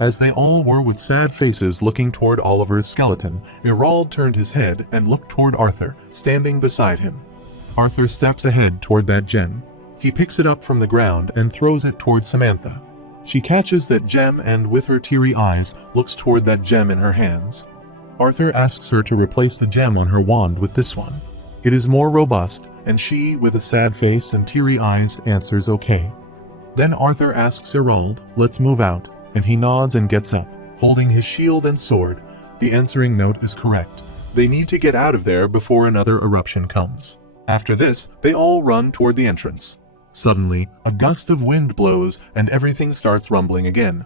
As they all were with sad faces looking toward Oliver's skeleton, Irald turned his head and looked toward Arthur, standing beside him. Arthur steps ahead toward that gem. He picks it up from the ground and throws it toward Samantha. She catches that gem and with her teary eyes looks toward that gem in her hands. Arthur asks her to replace the gem on her wand with this one. It is more robust, and she, with a sad face and teary eyes, answers okay. Then Arthur asks Irald, "Let's move out," and he nods and gets up, holding his shield and sword. The answering note is correct. They need to get out of there before another eruption comes. After this, they all run toward the entrance. Suddenly, a gust of wind blows and everything starts rumbling again.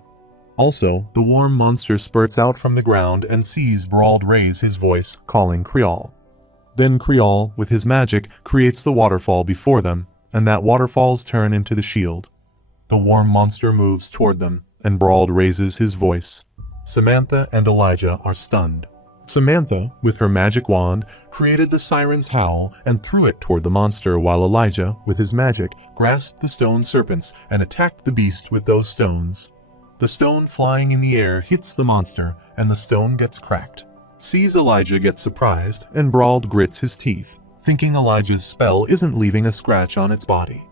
Also, the warm monster spurts out from the ground and sees Brauld raise his voice, calling Creole. Then Creole, with his magic, creates the waterfall before them, and that waterfalls turn into the shield. The warm monster moves toward them, and Brauld raises his voice. Samantha and Elijah are stunned. Samantha, with her magic wand, created the siren's howl and threw it toward the monster, while Elijah, with his magic, grasped the stone serpents and attacked the beast with those stones. The stone flying in the air hits the monster, and the stone gets cracked. Sees Elijah get surprised, and Brauld grits his teeth, thinking Elijah's spell isn't leaving a scratch on its body.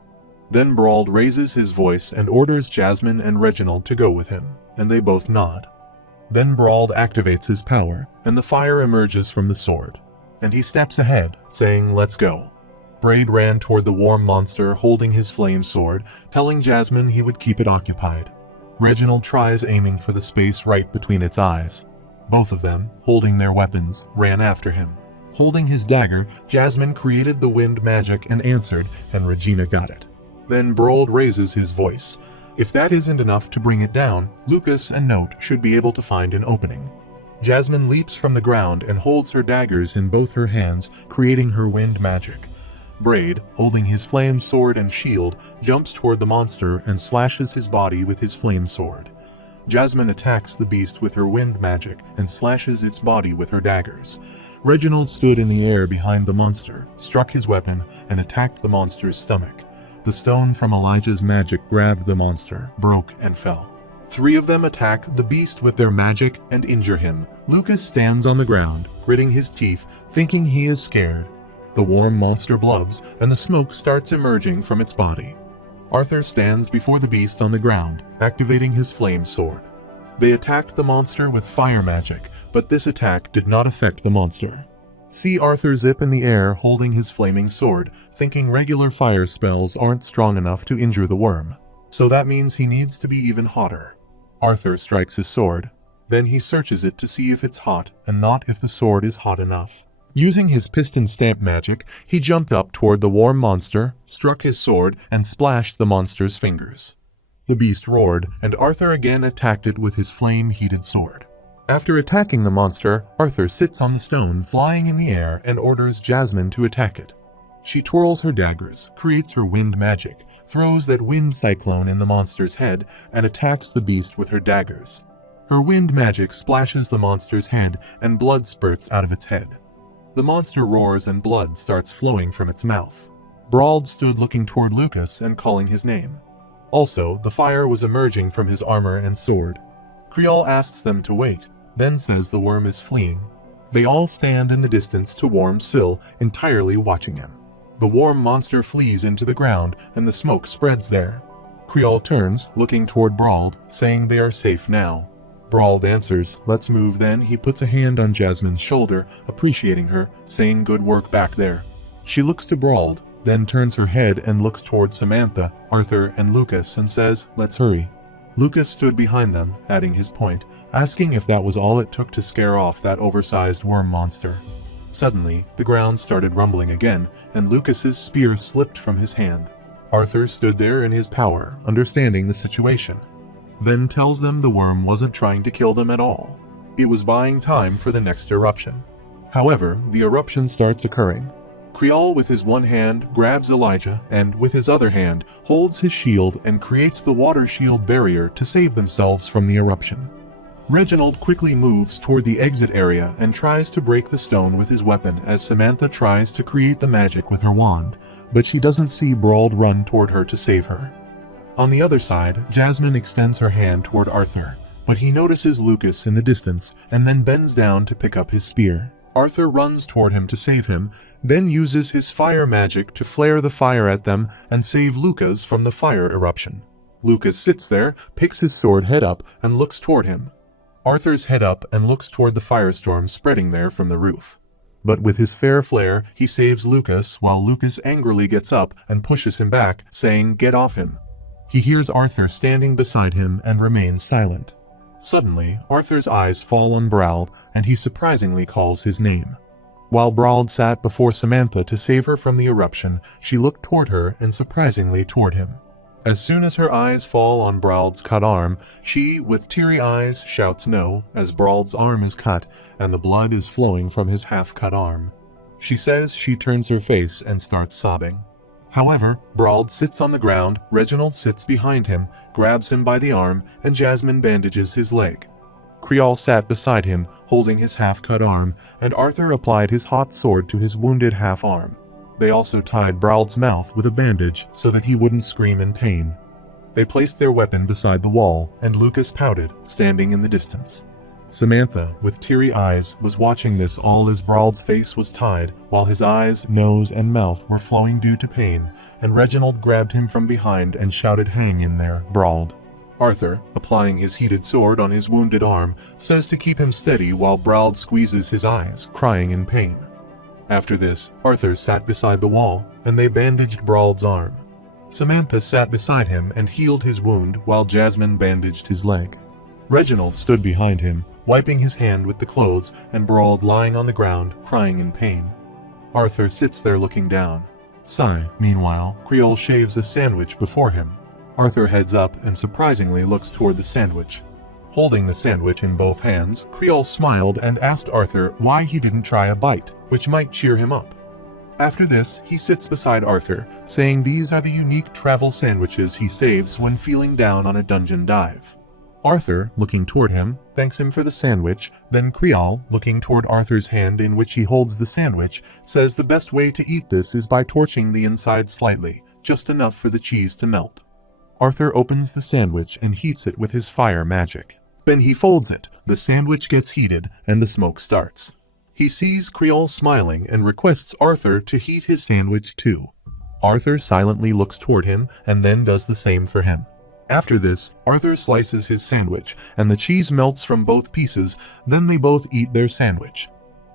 Then Brauld raises his voice and orders Jasmine and Reginald to go with him, and they both nod. Then Brauld activates his power, and the fire emerges from the sword, and he steps ahead, saying, "Let's go." Braid ran toward the warm monster holding his flame sword, telling Jasmine he would keep it occupied. Reginald tries aiming for the space right between its eyes. Both of them, holding their weapons, ran after him. Holding his dagger, Jasmine created the wind magic and answered, and Regina got it. Then Brauld raises his voice. If that isn't enough to bring it down, Lucas and Note should be able to find an opening. Jasmine leaps from the ground and holds her daggers in both her hands, creating her wind magic. Braid, holding his flame sword and shield, jumps toward the monster and slashes his body with his flame sword. Jasmine attacks the beast with her wind magic and slashes its body with her daggers. Reginald stood in the air behind the monster, struck his weapon, and attacked the monster's stomach. The stone from Elijah's magic grabbed the monster, broke, and fell. 3 of them attack the beast with their magic and injure him. Lucas stands on the ground, gritting his teeth, thinking he is scared. The warm monster blubs, and the smoke starts emerging from its body. Arthur stands before the beast on the ground, activating his flame sword. They attacked the monster with fire magic, but this attack did not affect the monster. See Arthur zip in the air holding his flaming sword, thinking regular fire spells aren't strong enough to injure the worm. So that means he needs to be even hotter. Arthur strikes his sword. Then he searches it to see if it's hot and not if the sword is hot enough. Using his piston stamp magic, he jumped up toward the warm monster, struck his sword, and splashed the monster's fingers. The beast roared, and Arthur again attacked it with his flame-heated sword. After attacking the monster, Arthur sits on the stone flying in the air and orders Jasmine to attack it. She twirls her daggers, creates her wind magic, throws that wind cyclone in the monster's head, and attacks the beast with her daggers. Her wind magic splashes the monster's head, and blood spurts out of its head. The monster roars and blood starts flowing from its mouth. Brauld stood looking toward Lucas and calling his name. Also, the fire was emerging from his armor and sword. Creole asks them to wait, then says the worm is fleeing. They all stand in the distance to Worm's sill, entirely watching him. The warm monster flees into the ground, and the smoke spreads there. Creole turns, looking toward Brauld, saying they are safe now. Brauld answers, "Let's move." Then he puts a hand on Jasmine's shoulder, appreciating her, saying, "Good work back there." She looks to Brauld, then turns her head and looks toward Samantha, Arthur, and Lucas and says, "Let's hurry." Lucas stood behind them, adding his point, asking if that was all it took to scare off that oversized worm monster. Suddenly, the ground started rumbling again, and Lucas's spear slipped from his hand. Arthur stood there in his power, understanding the situation. Then tells them the worm wasn't trying to kill them at all. It was buying time for the next eruption. However, the eruption starts occurring. Creole with his one hand grabs Elijah and with his other hand holds his shield and creates the water shield barrier to save themselves from the eruption. Reginald quickly moves toward the exit area and tries to break the stone with his weapon as Samantha tries to create the magic with her wand, but she doesn't see Brauld run toward her to save her. On the other side, Jasmine extends her hand toward Arthur, but he notices Lucas in the distance and then bends down to pick up his spear. Arthur runs toward him to save him, then uses his fire magic to flare the fire at them and save Lucas from the fire eruption. Lucas sits there, picks his sword head up, and looks toward him. Arthur's head up and looks toward the firestorm spreading there from the roof. But with his fair flare, he saves Lucas while Lucas angrily gets up and pushes him back, saying, "Get off him." He hears Arthur standing beside him and remains silent. Suddenly, Arthur's eyes fall on Brauld, and he surprisingly calls his name. While Brauld sat before Samantha to save her from the eruption, she looked toward her and surprisingly toward him. As soon as her eyes fall on Brauld's cut arm, she, with teary eyes, shouts no, as Brauld's arm is cut and the blood is flowing from his half-cut arm. She says she turns her face and starts sobbing. However, Brauld sits on the ground, Reginald sits behind him, grabs him by the arm, and Jasmine bandages his leg. Creole sat beside him, holding his half-cut arm, and Arthur applied his hot sword to his wounded half-arm. They also tied Brauld's mouth with a bandage so that he wouldn't scream in pain. They placed their weapon beside the wall, and Lucas pouted, standing in the distance. Samantha, with teary eyes, was watching this all as Brauld's face was tied, while his eyes, nose, and mouth were flowing due to pain, and Reginald grabbed him from behind and shouted, "Hang in there, Brauld." Arthur, applying his heated sword on his wounded arm, says to keep him steady while Brauld squeezes his eyes, crying in pain. After this, Arthur sat beside the wall, and they bandaged Brauld's arm. Samantha sat beside him and healed his wound while Jasmine bandaged his leg. Reginald stood behind him, wiping his hand with the clothes, and Brauld lying on the ground, crying in pain. Arthur sits there looking down. Meanwhile, Creole shaves a sandwich before him. Arthur heads up and surprisingly looks toward the sandwich. Holding the sandwich in both hands, Creole smiled and asked Arthur why he didn't try a bite, which might cheer him up. After this, he sits beside Arthur, saying these are the unique travel sandwiches he saves when feeling down on a dungeon dive. Arthur, looking toward him, thanks him for the sandwich, then Creole, looking toward Arthur's hand in which he holds the sandwich, says the best way to eat this is by torching the inside slightly, just enough for the cheese to melt. Arthur opens the sandwich and heats it with his fire magic. Then he folds it, the sandwich gets heated, and the smoke starts. He sees Creole smiling and requests Arthur to heat his sandwich too. Arthur silently looks toward him and then does the same for him. After this, Arthur slices his sandwich, and the cheese melts from both pieces, then they both eat their sandwich.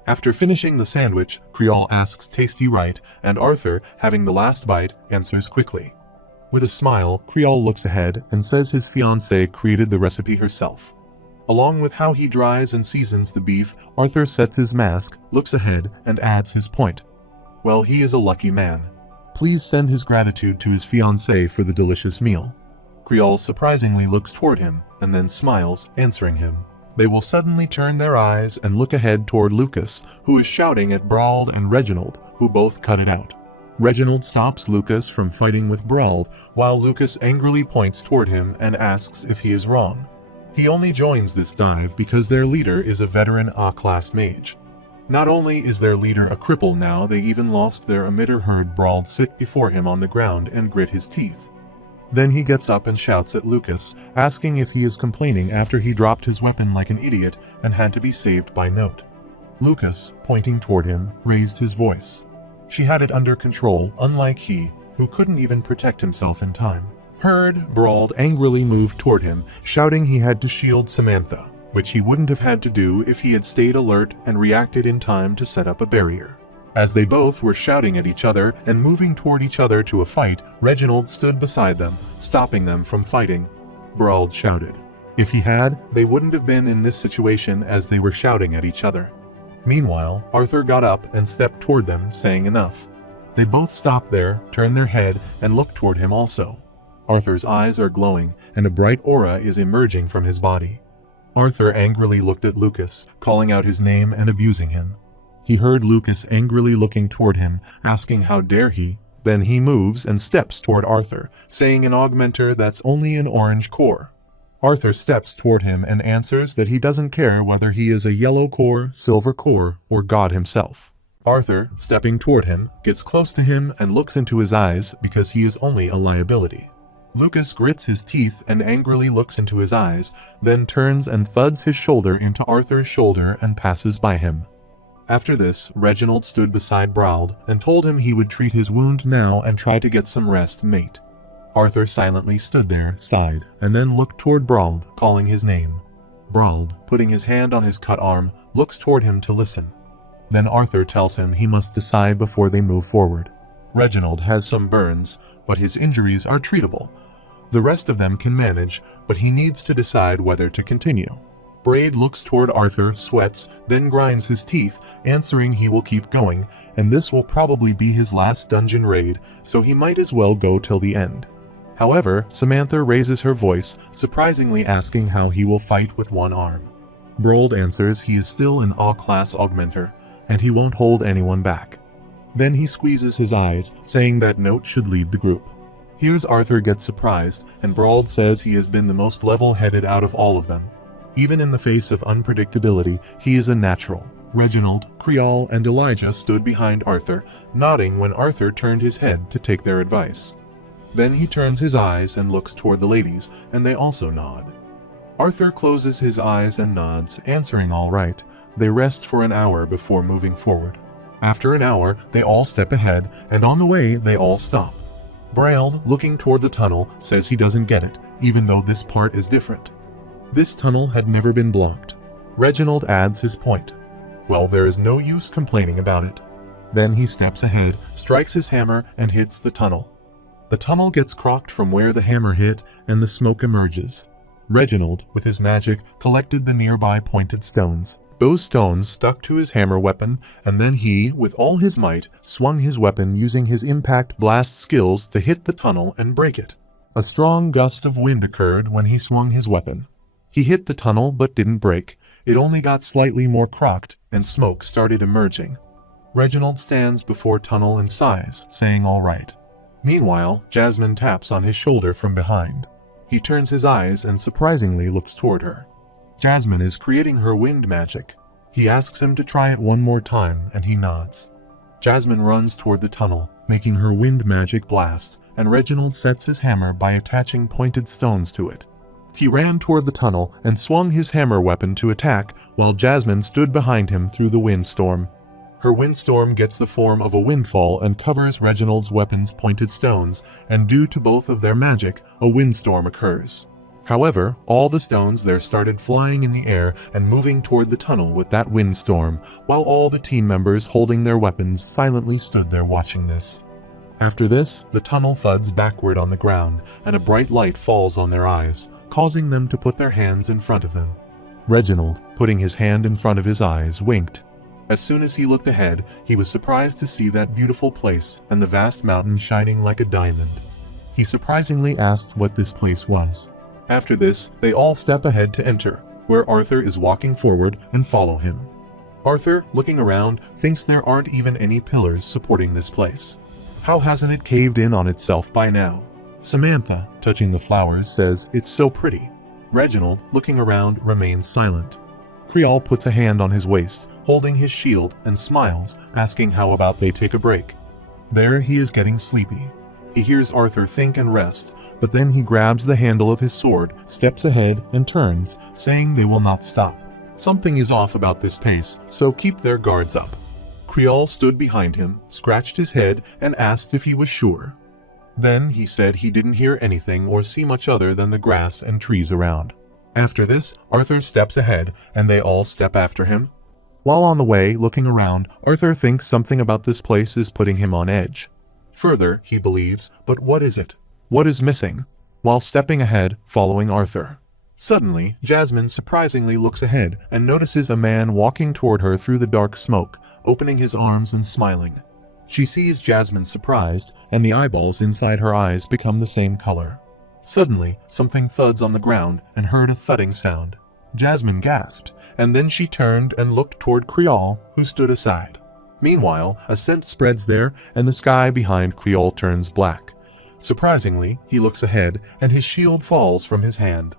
After finishing the sandwich, Creole asks Tasty right, and Arthur, having the last bite, answers quickly. With a smile, Creole looks ahead and says his fiancée created the recipe herself. Along with how he dries and seasons the beef, Arthur sets his mask, looks ahead, and adds his point. Well, he is a lucky man. Please send his gratitude to his fiancée for the delicious meal. Creole surprisingly looks toward him, and then smiles, answering him. They will suddenly turn their eyes and look ahead toward Lucas, who is shouting at Brauld and Reginald, who both cut it out. Reginald stops Lucas from fighting with Brauld, while Lucas angrily points toward him and asks if he is wrong. He only joins this dive because their leader is a veteran A-class mage. Not only is their leader a cripple now, they even lost their emitter heard Brauld sit before him on the ground and grit his teeth. Then he gets up and shouts at Lucas, asking if he is complaining after he dropped his weapon like an idiot and had to be saved by Note. Lucas, pointing toward him, raised his voice. She had it under control, unlike he, who couldn't even protect himself in time. Heard, Brauld angrily moved toward him, shouting he had to shield Samantha, which he wouldn't have had to do if he had stayed alert and reacted in time to set up a barrier. As they both were shouting at each other and moving toward each other to a fight, Reginald stood beside them, stopping them from fighting. Brauld shouted. If he had, they wouldn't have been in this situation as they were shouting at each other. Meanwhile, Arthur got up and stepped toward them, saying enough. They both stopped there, turned their head, and looked toward him also. Arthur's eyes are glowing, and a bright aura is emerging from his body. Arthur angrily looked at Lucas, calling out his name and abusing him. He heard Lucas angrily looking toward him, asking how dare he. Then he moves and steps toward Arthur, saying in augmenter that's only an orange core. Arthur steps toward him and answers that he doesn't care whether he is a yellow core, silver core, or God himself. Arthur, stepping toward him, gets close to him and looks into his eyes because he is only a liability. Lucas grits his teeth and angrily looks into his eyes, then turns and thuds his shoulder into Arthur's shoulder and passes by him. After this, Reginald stood beside Brauld and told him he would treat his wound now and try to get some rest, mate. Arthur silently stood there, sighed, and then looked toward Brauld, calling his name. Brauld, putting his hand on his cut arm, looks toward him to listen. Then Arthur tells him he must decide before they move forward. Reginald has some burns, but his injuries are treatable. The rest of them can manage, but he needs to decide whether to continue. Braid looks toward Arthur, sweats, then grinds his teeth, answering he will keep going, and this will probably be his last dungeon raid, so he might as well go till the end. However, Samantha raises her voice, surprisingly asking how he will fight with one arm. Brauld answers he is still an A-class augmenter, and he won't hold anyone back. Then he squeezes his eyes, saying that Note should lead the group. Here's Arthur gets surprised, and Brauld says he has been the most level-headed out of all of them. Even in the face of unpredictability, he is a natural. Reginald, Creole, and Elijah stood behind Arthur, nodding when Arthur turned his head to take their advice. Then he turns his eyes and looks toward the ladies, and they also nod. Arthur closes his eyes and nods, answering all right. They rest for an hour before moving forward. After an hour, they all step ahead, and on the way, they all stop. Brauld, looking toward the tunnel, says he doesn't get it, even though this part is different. This tunnel had never been blocked. Reginald adds his point. Well, there is no use complaining about it. Then he steps ahead, strikes his hammer, and hits the tunnel. The tunnel gets crocked from where the hammer hit, and the smoke emerges. Reginald, with his magic, collected the nearby pointed stones. Those stones stuck to his hammer weapon, and then he, with all his might, swung his weapon using his impact blast skills to hit the tunnel and break it. A strong gust of wind occurred when he swung his weapon. He hit the tunnel but didn't break. It only got slightly more crocked, and smoke started emerging. Reginald stands before tunnel and sighs, saying all right. Meanwhile, Jasmine taps on his shoulder from behind. He turns his eyes and surprisingly looks toward her. Jasmine is creating her wind magic. He asks him to try it one more time, and he nods. Jasmine runs toward the tunnel, making her wind magic blast, and Reginald sets his hammer by attaching pointed stones to it. He ran toward the tunnel and swung his hammer weapon to attack, while Jasmine stood behind him through the windstorm. Her windstorm gets the form of a windfall and covers Reginald's weapon's pointed stones, and due to both of their magic, a windstorm occurs. However, all the stones there started flying in the air and moving toward the tunnel with that windstorm, while all the team members holding their weapons silently stood there watching this. After this, the tunnel thuds backward on the ground, and a bright light falls on their eyes, causing them to put their hands in front of them. Reginald, putting his hand in front of his eyes, winked. As soon as he looked ahead, he was surprised to see that beautiful place and the vast mountain shining like a diamond. He surprisingly asked what this place was. After this, they all step ahead to enter, where Arthur is walking forward, and follow him. Arthur, looking around, thinks there aren't even any pillars supporting this place. How hasn't it caved in on itself by now? Samantha, touching the flowers, says it's so pretty. Reginald, looking around, remains silent. Creole puts a hand on his waist, holding his shield, and smiles, asking how about they take a break. There he is getting sleepy. He hears Arthur think and rest, but then he grabs the handle of his sword, steps ahead, and turns, saying they will not stop. Something is off about this pace, so keep their guards up. Creole stood behind him, scratched his head, and asked if he was sure. Then he said he didn't hear anything or see much other than the grass and trees around. After this, Arthur steps ahead, and they all step after him. While on the way, looking around, Arthur thinks something about this place is putting him on edge. Further, he believes, but what is it? What is missing? While stepping ahead, following Arthur. Suddenly, Jasmine surprisingly looks ahead and notices a man walking toward her through the dark smoke, opening his arms and smiling. She sees Jasmine surprised, and the eyeballs inside her eyes become the same color. Suddenly, something thuds on the ground and heard a thudding sound. Jasmine gasped, and then she turned and looked toward Creole, who stood aside. Meanwhile, a scent spreads there, and the sky behind Creole turns black. Surprisingly, he looks ahead, and his shield falls from his hand.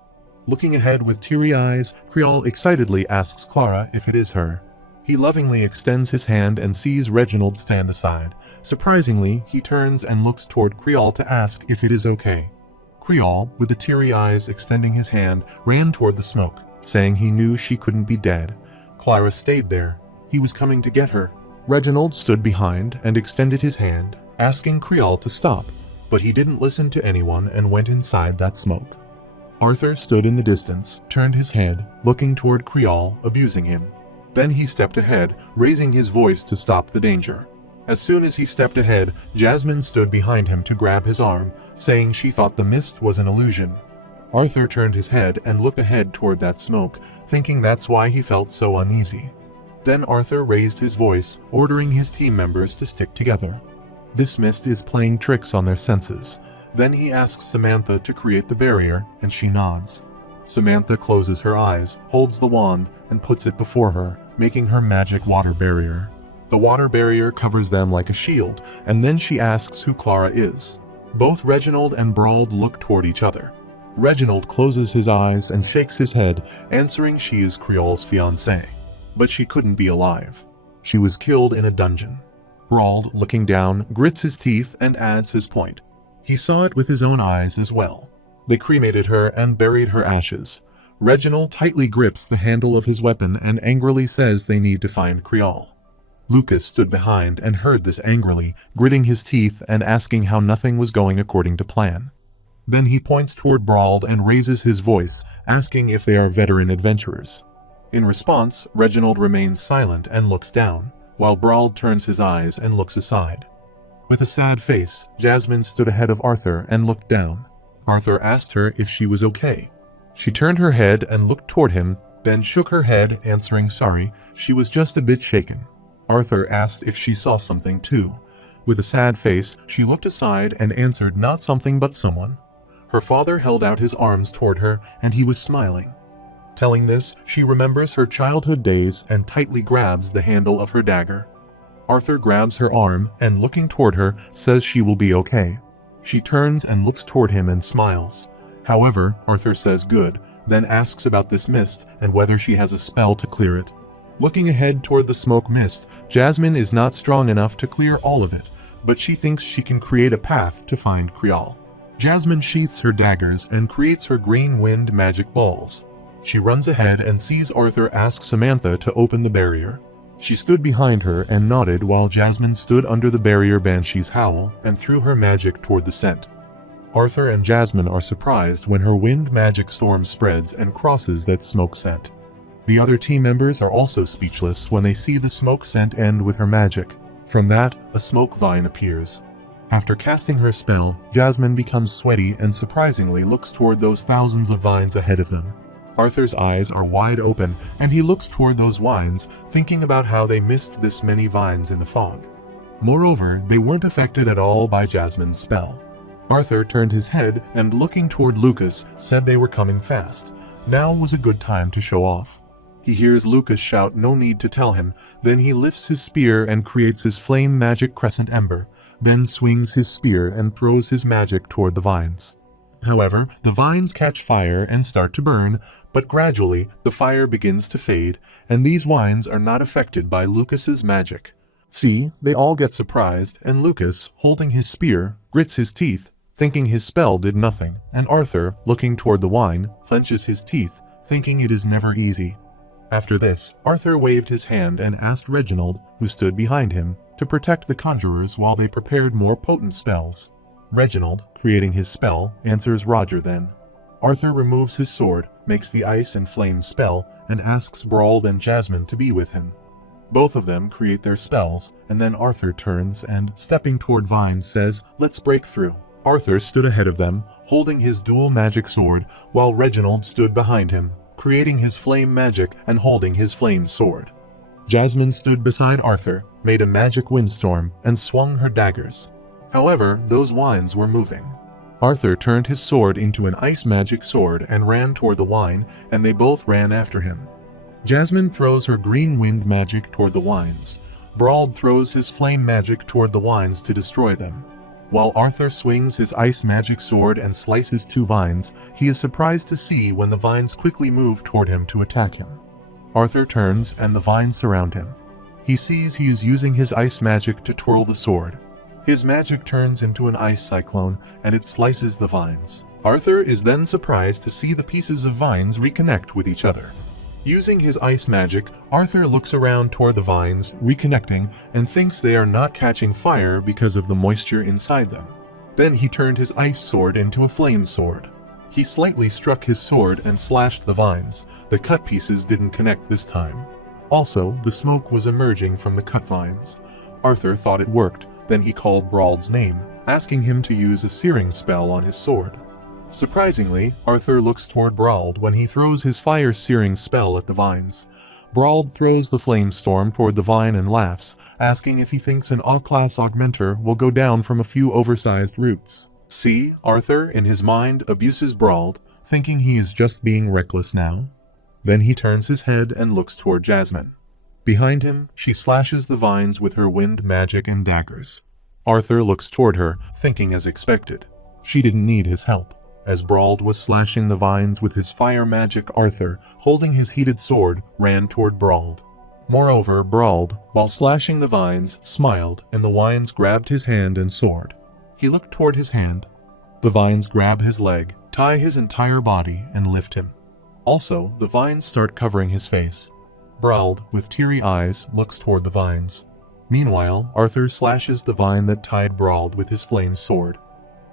Looking ahead with teary eyes, Creole excitedly asks Clara if it is her. He lovingly extends his hand and sees Reginald stand aside. Surprisingly, he turns and looks toward Creole to ask if it is okay. Creole, with the teary eyes extending his hand, ran toward the smoke, saying he knew she couldn't be dead. Clara stayed there. He was coming to get her. Reginald stood behind and extended his hand, asking Creole to stop, but he didn't listen to anyone and went inside that smoke. Arthur stood in the distance, turned his head, looking toward Creole, abusing him. Then he stepped ahead, raising his voice to stop the danger. As soon as he stepped ahead, Jasmine stood behind him to grab his arm, saying she thought the mist was an illusion. Arthur turned his head and looked ahead toward that smoke, thinking that's why he felt so uneasy. Then Arthur raised his voice, ordering his team members to stick together. This mist is playing tricks on their senses. Then he asks Samantha to create the barrier, and she nods. Samantha closes her eyes, holds the wand, and puts it before her, making her magic water barrier. The water barrier covers them like a shield, and then she asks who Clara is. Both Reginald and Brauld look toward each other. Reginald closes his eyes and shakes his head, answering she is Creole's fiancée. But she couldn't be alive. She was killed in a dungeon. Brauld, looking down, grits his teeth and adds his point. He saw it with his own eyes as well. They cremated her and buried her ashes. Reginald tightly grips the handle of his weapon and angrily says they need to find Creole. Lucas stood behind and heard this angrily, gritting his teeth and asking how nothing was going according to plan. Then he points toward Brauld and raises his voice, asking if they are veteran adventurers. In response, Reginald remains silent and looks down, while Brauld turns his eyes and looks aside. With a sad face, Jasmine stood ahead of Arthur and looked down. Arthur asked her if she was okay. She turned her head and looked toward him, then shook her head, answering sorry, she was just a bit shaken. Arthur asked if she saw something too. With a sad face, she looked aside and answered not something but someone. Her father held out his arms toward her, and he was smiling. Telling this, she remembers her childhood days and tightly grabs the handle of her dagger. Arthur grabs her arm and, looking toward her, says she will be okay. She turns and looks toward him and smiles. However, Arthur says good, then asks about this mist and whether she has a spell to clear it. Looking ahead toward the smoke mist, Jasmine is not strong enough to clear all of it, but she thinks she can create a path to find Creole. Jasmine sheaths her daggers and creates her green wind magic balls. She runs ahead and sees Arthur ask Samantha to open the barrier. She stood behind her and nodded while Jasmine stood under the barrier Banshee's howl and threw her magic toward the scent. Arthur and Jasmine are surprised when her wind magic storm spreads and crosses that smoke scent. The other team members are also speechless when they see the smoke scent end with her magic. From that, a smoke vine appears. After casting her spell, Jasmine becomes sweaty and surprisingly looks toward those thousands of vines ahead of them. Arthur's eyes are wide open and he looks toward those vines, thinking about how they missed this many vines in the fog. Moreover, they weren't affected at all by Jasmine's spell. Arthur turned his head and, looking toward Lucas, said they were coming fast. Now was a good time to show off. He hears Lucas shout no need to tell him, then he lifts his spear and creates his flame magic crescent ember, then swings his spear and throws his magic toward the vines. However, the vines catch fire and start to burn, but gradually the fire begins to fade, and these vines are not affected by Lucas's magic. See, they all get surprised, and Lucas, holding his spear, grits his teeth, thinking his spell did nothing, and Arthur, looking toward the wine, clenches his teeth, thinking it is never easy. After this, Arthur waved his hand and asked Reginald, who stood behind him, to protect the conjurers while they prepared more potent spells. Reginald, creating his spell, answers Roger then. Arthur removes his sword, makes the ice and flame spell, and asks Brauld and Jasmine to be with him. Both of them create their spells, and then Arthur turns and, stepping toward Vine, says, "Let's break through." Arthur stood ahead of them, holding his dual magic sword, while Reginald stood behind him, creating his flame magic and holding his flame sword. Jasmine stood beside Arthur, made a magic windstorm, and swung her daggers. However, those wines were moving. Arthur turned his sword into an ice magic sword and ran toward the wine, and they both ran after him. Jasmine throws her green wind magic toward the wines. Brauld throws his flame magic toward the wines to destroy them. While Arthur swings his ice magic sword and slices two vines, he is surprised to see when the vines quickly move toward him to attack him. Arthur turns and the vines surround him. He sees he is using his ice magic to twirl the sword. His magic turns into an ice cyclone and it slices the vines. Arthur is then surprised to see the pieces of vines reconnect with each other. Using his ice magic, Arthur looks around toward the vines, reconnecting, and thinks they are not catching fire because of the moisture inside them. Then he turned his ice sword into a flame sword. He slightly struck his sword and slashed the vines. The cut pieces didn't connect this time. Also, the smoke was emerging from the cut vines. Arthur thought it worked, then he called Brawld's name, asking him to use a searing spell on his sword. Surprisingly, Arthur looks toward Brawld when he throws his fire-searing spell at the vines. Brawld throws the flame storm toward the vine and laughs, asking if he thinks an A-class augmenter will go down from a few oversized roots. See, Arthur, in his mind, abuses Brawld, thinking he is just being reckless now. Then he turns his head and looks toward Jasmine. Behind him, she slashes the vines with her wind magic and daggers. Arthur looks toward her, thinking as expected. She didn't need his help. As Brawld was slashing the vines with his fire magic, Arthur, holding his heated sword, ran toward Brawld. Moreover, Brawld, while slashing the vines, smiled, and the vines grabbed his hand and sword. He looked toward his hand. The vines grab his leg, tie his entire body, and lift him. Also, the vines start covering his face. Brawld, with teary eyes, looks toward the vines. Meanwhile, Arthur slashes the vine that tied Brawld with his flame sword.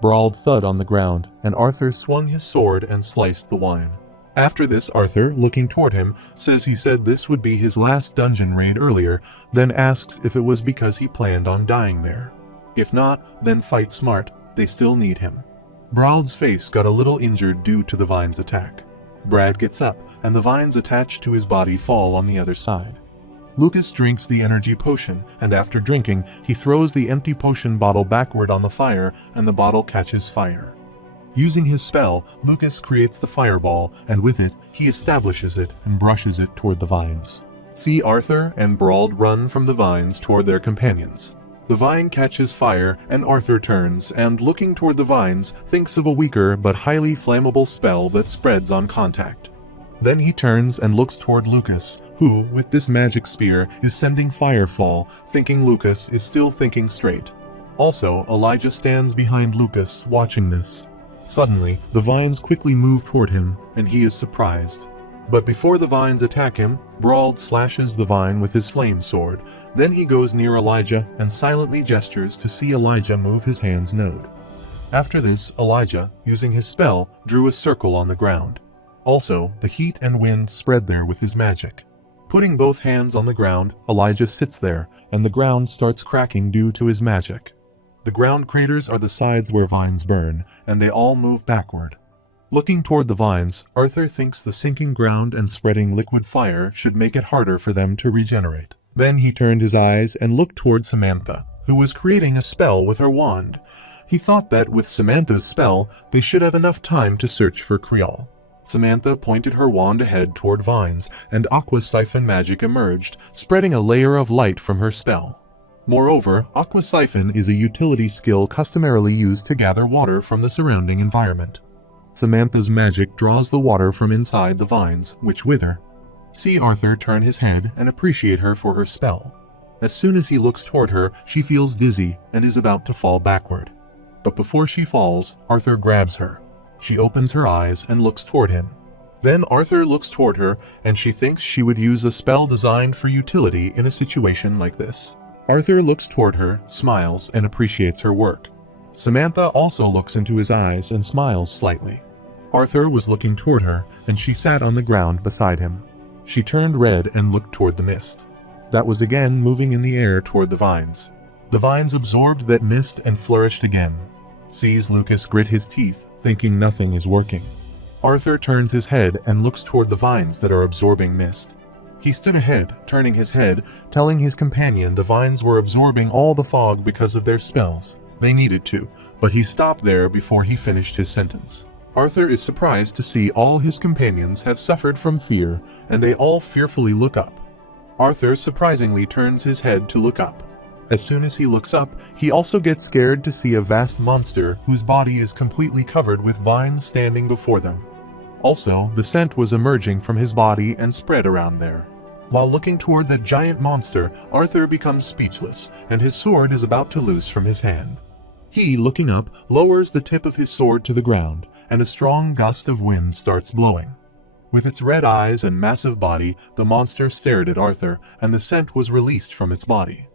Brawld thud on the ground, and Arthur swung his sword and sliced the vine. After this, Arthur, looking toward him, says he said this would be his last dungeon raid earlier, then asks if it was because he planned on dying there. If not, then fight smart, they still need him. Brawld's face got a little injured due to the vine's attack. Brad gets up, and the vines attached to his body fall on the other side. Lucas drinks the energy potion, and after drinking, he throws the empty potion bottle backward on the fire, and the bottle catches fire. Using his spell, Lucas creates the fireball, and with it, he establishes it and brushes it toward the vines. See Arthur and Brawld run from the vines toward their companions. The vine catches fire, and Arthur turns, and looking toward the vines, thinks of a weaker but highly flammable spell that spreads on contact. Then he turns and looks toward Lucas, who, with this magic spear, is sending firefall, thinking Lucas is still thinking straight. Also, Elijah stands behind Lucas, watching this. Suddenly, the vines quickly move toward him, and he is surprised. But before the vines attack him, Brawld slashes the vine with his flame sword. Then he goes near Elijah and silently gestures to see Elijah move his hand's node. After this, Elijah, using his spell, drew a circle on the ground. Also, the heat and wind spread there with his magic. Putting both hands on the ground, Elijah sits there, and the ground starts cracking due to his magic. The ground craters are the sides where vines burn, and they all move backward. Looking toward the vines, Arthur thinks the sinking ground and spreading liquid fire should make it harder for them to regenerate. Then he turned his eyes and looked toward Samantha, who was creating a spell with her wand. He thought that with Samantha's spell, they should have enough time to search for Creole. Samantha pointed her wand ahead toward vines, and Aqua Siphon magic emerged, spreading a layer of light from her spell. Moreover, Aqua Siphon is a utility skill customarily used to gather water from the surrounding environment. Samantha's magic draws the water from inside the vines, which wither. See Arthur turn his head and appreciate her for her spell. As soon as he looks toward her, she feels dizzy and is about to fall backward. But before she falls, Arthur grabs her. She opens her eyes and looks toward him. Then Arthur looks toward her, and she thinks she would use a spell designed for utility in a situation like this. Arthur looks toward her, smiles, and appreciates her work. Samantha also looks into his eyes and smiles slightly. Arthur was looking toward her, and she sat on the ground beside him. She turned red and looked toward the mist. That was again moving in the air toward the vines. The vines absorbed that mist and flourished again. Sees Lucas grit his teeth, thinking nothing is working. Arthur turns his head and looks toward the vines that are absorbing mist. He stood ahead, turning his head, telling his companion the vines were absorbing all the fog because of their spells. They needed to, but he stopped there before he finished his sentence. Arthur is surprised to see all his companions have suffered from fear, and they all fearfully look up. Arthur surprisingly turns his head to look up. As soon as he looks up, he also gets scared to see a vast monster whose body is completely covered with vines standing before them. Also, the scent was emerging from his body and spread around there. While looking toward the giant monster, Arthur becomes speechless, and his sword is about to loose from his hand. He, looking up, lowers the tip of his sword to the ground, and a strong gust of wind starts blowing. With its red eyes and massive body, the monster stared at Arthur, and the scent was released from its body.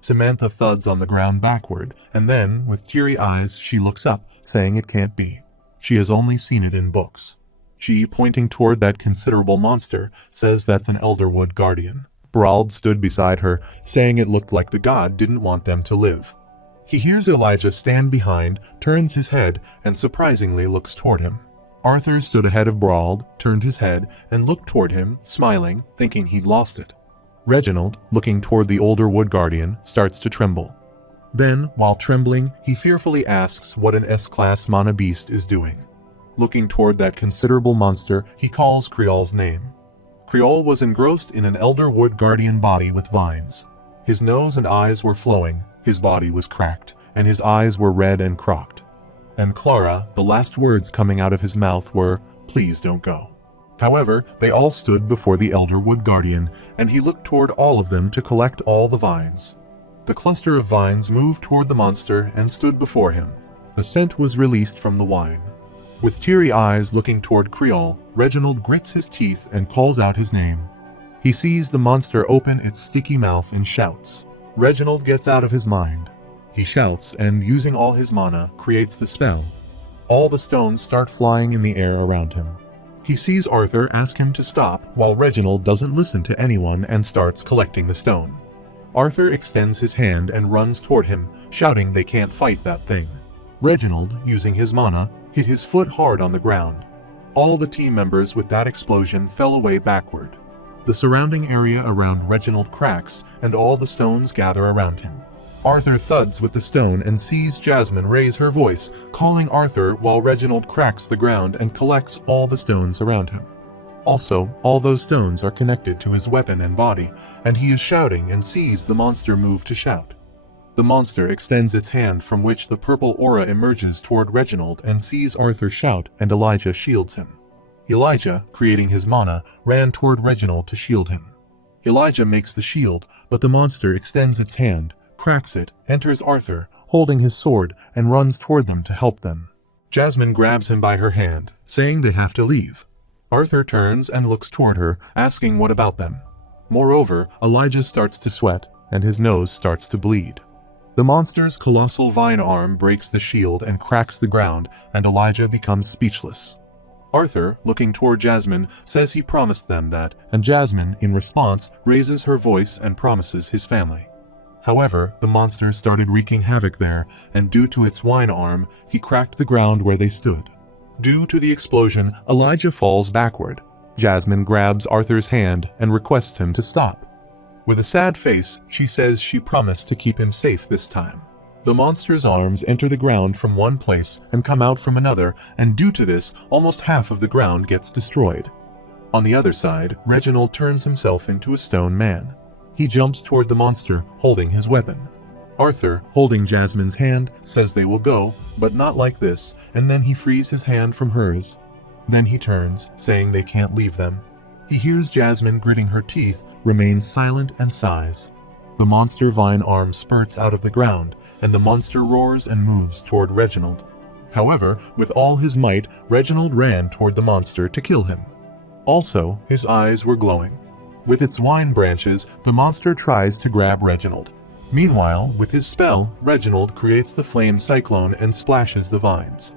Samantha thuds on the ground backward, and then, with teary eyes, she looks up, saying it can't be. She has only seen it in books. She, pointing toward that considerable monster, says that's an Elderwood guardian. Brald stood beside her, saying it looked like the god didn't want them to live. He hears Elijah stand behind, turns his head, and surprisingly looks toward him. Arthur stood ahead of Brald, turned his head, and looked toward him, smiling, thinking he'd lost it. Reginald, looking toward the older wood guardian, starts to tremble. Then, while trembling, he fearfully asks what an S-class mana beast is doing. Looking toward that considerable monster, he calls Creol's name. Creole was engrossed in an elder wood guardian body with vines. His nose and eyes were flowing, his body was cracked, and his eyes were red and crocked. And Clara, the last words coming out of his mouth were, "Please don't go." However, they all stood before the elder wood guardian, and he looked toward all of them to collect all the vines. The cluster of vines moved toward the monster and stood before him. The scent was released from the wine. With teary eyes looking toward Creole, Reginald grits his teeth and calls out his name. He sees the monster open its sticky mouth and shouts. Reginald gets out of his mind. He shouts and, using all his mana, creates the spell. All the stones start flying in the air around him. He sees Arthur ask him to stop, while Reginald doesn't listen to anyone and starts collecting the stone. Arthur extends his hand and runs toward him, shouting they can't fight that thing. Reginald, using his mana, hit his foot hard on the ground. All the team members with that explosion fell away backward. The surrounding area around Reginald cracks, and all the stones gather around him. Arthur thuds with the stone and sees Jasmine raise her voice, calling Arthur while Reginald cracks the ground and collects all the stones around him. Also, all those stones are connected to his weapon and body, and he is shouting and sees the monster move to shout. The monster extends its hand from which the purple aura emerges toward Reginald and sees Arthur shout, and Elijah shields him. Elijah, creating his mana, ran toward Reginald to shield him. Elijah makes the shield, but the monster extends its hand, cracks it, enters Arthur, holding his sword, and runs toward them to help them. Jasmine grabs him by her hand, saying they have to leave. Arthur turns and looks toward her, asking what about them. Moreover, Elijah starts to sweat, and his nose starts to bleed. The monster's colossal vine arm breaks the shield and cracks the ground, and Elijah becomes speechless. Arthur, looking toward Jasmine, says he promised them that, and Jasmine, in response, raises her voice and promises his family. However, the monster started wreaking havoc there, and due to its vine arm, he cracked the ground where they stood. Due to the explosion, Elijah falls backward. Jasmine grabs Arthur's hand and requests him to stop. With a sad face, she says she promised to keep him safe this time. The monster's arms enter the ground from one place and come out from another, and due to this, almost half of the ground gets destroyed. On the other side, Reginald turns himself into a stone man. He jumps toward the monster, holding his weapon. Arthur, holding Jasmine's hand, says they will go, but not like this, and then he frees his hand from hers. Then he turns, saying they can't leave them. He hears Jasmine gritting her teeth, remains silent and sighs. The monster vine arm spurts out of the ground, and the monster roars and moves toward Reginald. However, with all his might, Reginald ran toward the monster to kill him. Also, his eyes were glowing. With its vine branches, the monster tries to grab Reginald. Meanwhile, with his spell, Reginald creates the flame cyclone and splashes the vines.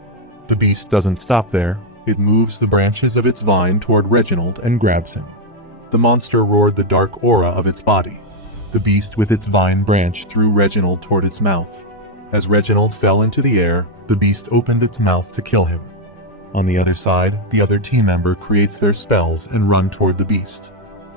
The beast doesn't stop there. It moves the branches of its vine toward Reginald and grabs him. The monster roared the dark aura of its body. The beast with its vine branch threw Reginald toward its mouth. As Reginald fell into the air, the beast opened its mouth to kill him. On the other side, the other team member creates their spells and run toward the beast.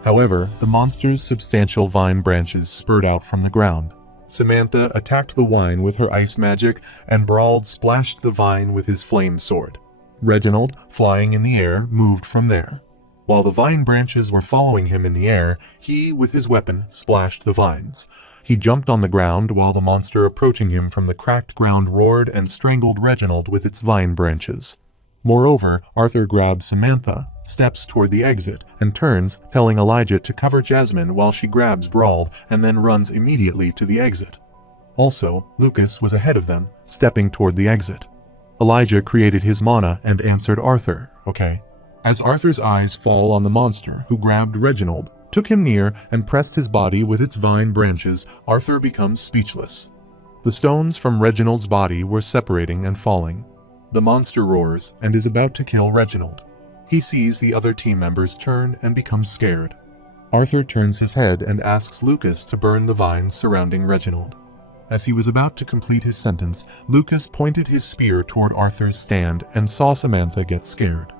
However, the monster's substantial vine branches spurred out from the ground. Samantha attacked the vine with her ice magic, and Brald splashed the vine with his flame sword. Reginald, flying in the air, moved from there. While the vine branches were following him in the air, he, with his weapon, splashed the vines. He jumped on the ground while the monster approaching him from the cracked ground roared and strangled Reginald with its vine branches. Moreover, Arthur grabs Samantha, steps toward the exit, and turns, telling Elijah to cover Jasmine while she grabs Brald and then runs immediately to the exit. Also, Lucas was ahead of them, stepping toward the exit. Elijah created his mana and answered Arthur, okay? As Arthur's eyes fall on the monster, who grabbed Reginald, took him near, and pressed his body with its vine branches, Arthur becomes speechless. The stones from Reginald's body were separating and falling. The monster roars and is about to kill Reginald. He sees the other team members turn and becomes scared. Arthur turns his head and asks Lucas to burn the vines surrounding Reginald. As he was about to complete his sentence, Lucas pointed his spear toward Arthur's stand and saw Samantha get scared.